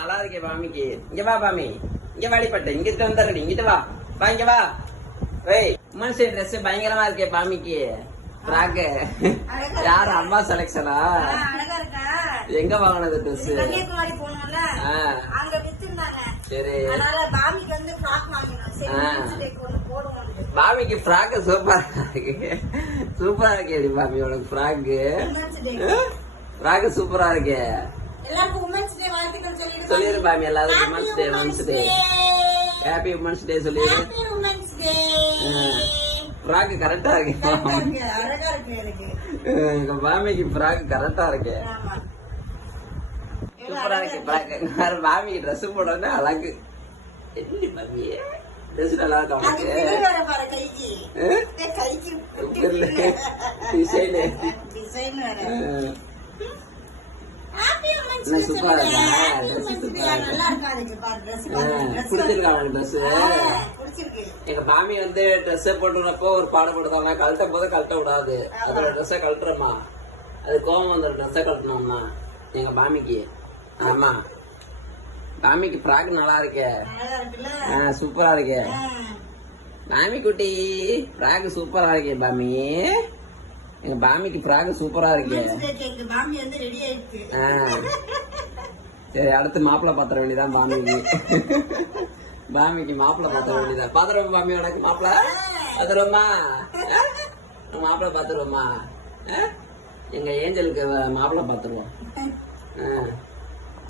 நல்லா இருக்கே பாமிக்கு. இங்க வா பாமி, இங்க வாடிப்பட்ட, இங்கிட்ட வந்துடுறடி, இங்கிட்ட வா, வா இங்க வா. ஏய், உமன்ஸ் டே ட்ரெஸ் பயங்கரமா இருக்கே பாமிக்கு. ஃப்ராக் யாரு அம்மா செலக்ஷனா? எங்க வாங்கினது ட்ரெஸ்? சரி, பாமிக்கு ஃப்ராக் சூப்பரா இருக்கு. சூப்பரா இருக்கே பாமி, உனக்கு ஃப்ராக் ஃப்ராக் சூப்பரா இருக்கு. சொல்லிரு பாமி எல்லாரும் women's day, women's day, happy women's day சொல்லிரு. ஃப்ராக் கரெக்டா இருக்கு. எங்க பாமிக்கு ஃப்ராக் கரெக்டா இருக்கு. சூப்பரா இருக்கு ஃப்ராக். பாமிக்கு ட்ரெஸ் போடணும்னா அழகு. என்ன பாமி ட்ரெஸ் நல்லா இருக்கு உனக்கு? சூப்பரா இருக்கா? பிடிச்சிருக்கா உனக்கு ட்ரெஸ்? எங்க மாமி வந்து ட்ரெஸ் போட்டுனப்போ ஒரு பாடுபடுத்தாங்க, கழட்டும் போது கழட்ட விடாது. அதோட ட்ரெஸ்ஸ கழட்டுறமா, அது கோவம் வந்து ட்ரெஸ்ஸ கழட்டணும்னா எங்க மாமிக்கு. ஆமா, மாமிக்கு ஃப்ராக் நல்லா இருக்கே. சூப்பரா இருக்கே மாமி குட்டி, ஃப்ராக் சூப்பரா இருக்கே பாமி. எங்க பாமிக்கு ஃப்ராக் சூப்பரா இருக்கே. சரி, அடுத்து மாப்பிள்ளை பாத்திர வேண்டியதான் பாமிக்கு. பாமிக்கு மாப்பிள்ளை பாத்திர வேண்டியதான். பாத்திரம் பாமி, உனக்கு மாப்பிள்ளை பாத்துருவோமா? மாப்பிள்ளை பாத்துருவோமா? எங்க ஏஞ்சலுக்கு மாப்பிள்ளை பாத்துருவோம்.